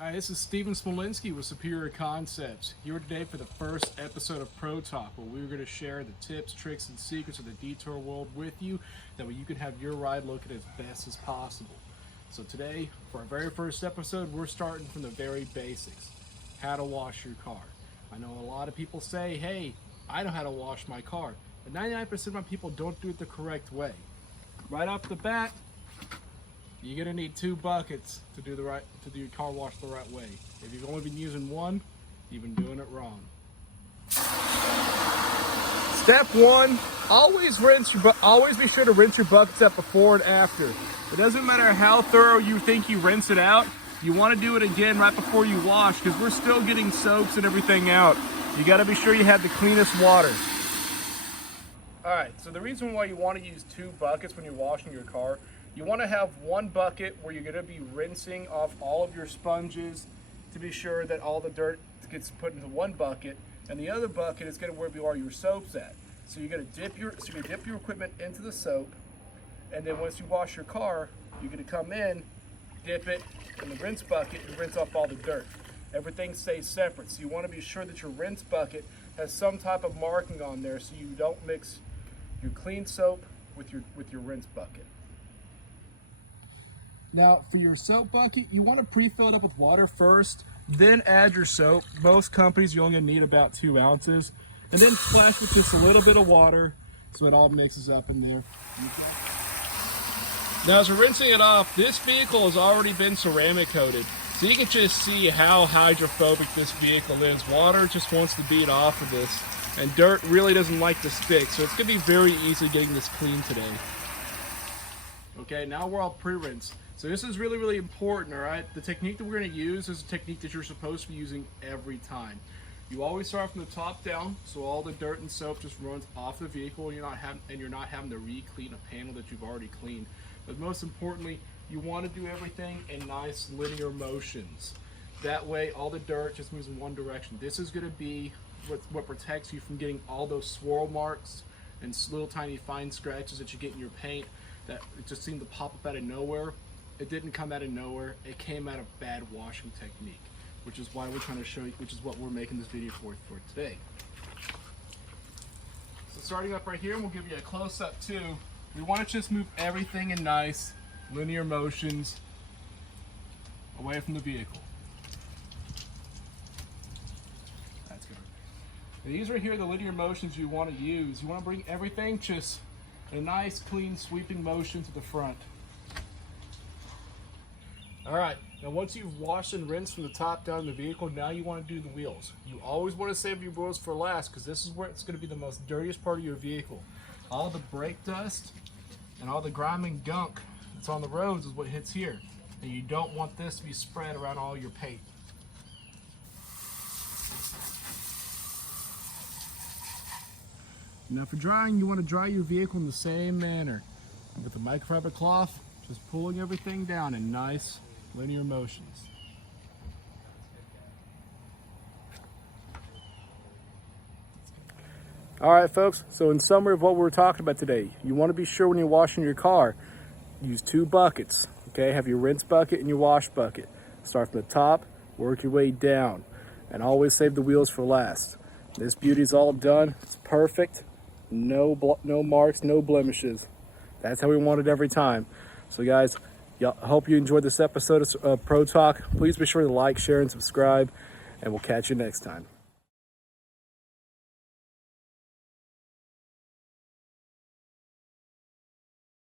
Hi, this is Steven Smolinski with Superior Concepts, here today for the first episode of ProTalk, where we're going to share the tips, tricks, and secrets of the detour world with you, that way you can have your ride looking as best as possible. So today, for our very first episode, we're starting from the very basics, how to wash your car. I know a lot of people say, hey, I know how to wash my car, but 99% of my people don't do it the correct way. Right off the bat, you're gonna need 2 buckets to do your car wash the right way. If you've only been using one, you've been doing it wrong. Step 1: always be sure to rinse your buckets out before and after. It doesn't matter how thorough you think you rinse it out. You want to do it again right before you wash, because we're still getting soaks and everything out. You got to be sure you have the cleanest water. All right, so the reason why you want to use 2 buckets when you're washing your car, you want to have one bucket where you're going to be rinsing off all of your sponges to be sure that all the dirt gets put into one bucket, and the other bucket is going to where all your soap's at. So you're going to dip your equipment into the soap, and then once you wash your car, you're going to come in, dip it in the rinse bucket, and rinse off all the dirt. Everything stays separate, so you want to be sure that your rinse bucket has some type of marking on there, so you don't mix your clean soap with your rinse bucket. Now, for your soap bucket, you want to pre-fill it up with water first, then add your soap. Most companies, you're only going to need about 2 ounces. And then splash with just a little bit of water so it all mixes up in there. Now, as we're rinsing it off, this vehicle has already been ceramic coated. So you can just see how hydrophobic this vehicle is. Water just wants to beat off of this, and dirt really doesn't like to stick. So it's going to be very easy getting this clean today. Okay, now we're all pre-rinsed. So this is really, really important, all right? The technique that we're going to use is a technique that you're supposed to be using every time. You always start from the top down, so all the dirt and soap just runs off the vehicle, and you're not having to re-clean a panel that you've already cleaned. But most importantly, you want to do everything in nice linear motions. That way, all the dirt just moves in one direction. This is going to be what protects you from getting all those swirl marks and little tiny fine scratches that you get in your paint that just seem to pop up out of nowhere. It didn't come out of nowhere. It came out of bad washing technique, which is why we're trying to show you, which is what we're making this video for today. So starting up right here, we'll give you a close-up too. We want to just move everything in nice linear motions away from the vehicle. That's good. And these right here are the linear motions you want to use. You want to bring everything just in a nice, clean, sweeping motion to the front. All right, now once you've washed and rinsed from the top down in the vehicle, now you want to do the wheels. You always want to save your wheels for last, because this is where it's going to be the most dirtiest part of your vehicle. All the brake dust and all the grime and gunk that's on the roads is what hits here. And you don't want this to be spread around all your paint. Now for drying, you want to dry your vehicle in the same manner. With the microfiber cloth, just pulling everything down in nice linear motions. All right, folks, so in summary of what we're talking about today, you want to be sure when you're washing your car, use 2 buckets, okay? Have your rinse bucket and your wash bucket. Start from the top, work your way down, and always save the wheels for last. This beauty's all done. It's perfect. No marks, no blemishes. That's how we want it every time. So guys, I hope you enjoyed this episode of Pro Talk. Please be sure to like, share, and subscribe, and we'll catch you next time.